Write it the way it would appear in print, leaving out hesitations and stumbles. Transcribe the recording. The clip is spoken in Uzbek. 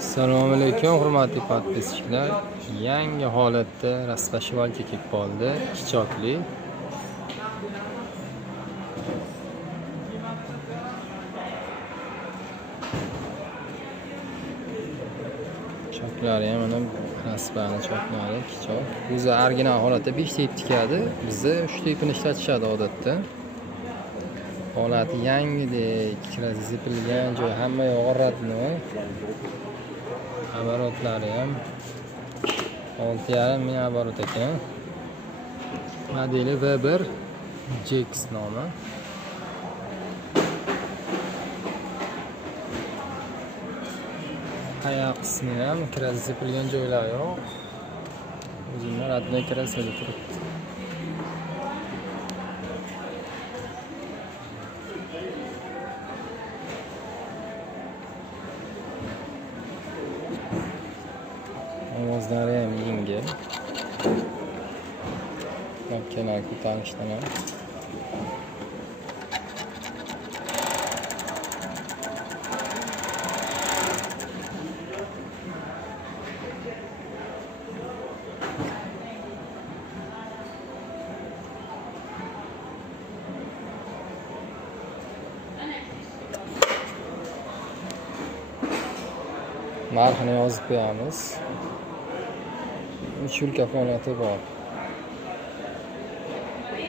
Assalomu alaykum hurmatli podpischilar. Yangi holatda raspashvalka kelib qoldi, ikki chokli. Choklari ham mana raspani choklari, ikki chok. O'zi original holatda 5 tep tikadi. Bizda 3 tepini ishlatishadi odatda. Holati yangidek, kirasi zepilgan joy hamma yo'q radno. Оборотлari ham 6,5 ming oborot ekan. Modeli V1 JX nomi. Oyoq qismi ham kirasi zepilgan joylar yo'q. O'zimda radno kirasida turibdi. Ovozlari ham yengil. Makinalar ko'tarishdan ham. Narxini yozib qo'yamiz. 3 yil kafolati bor.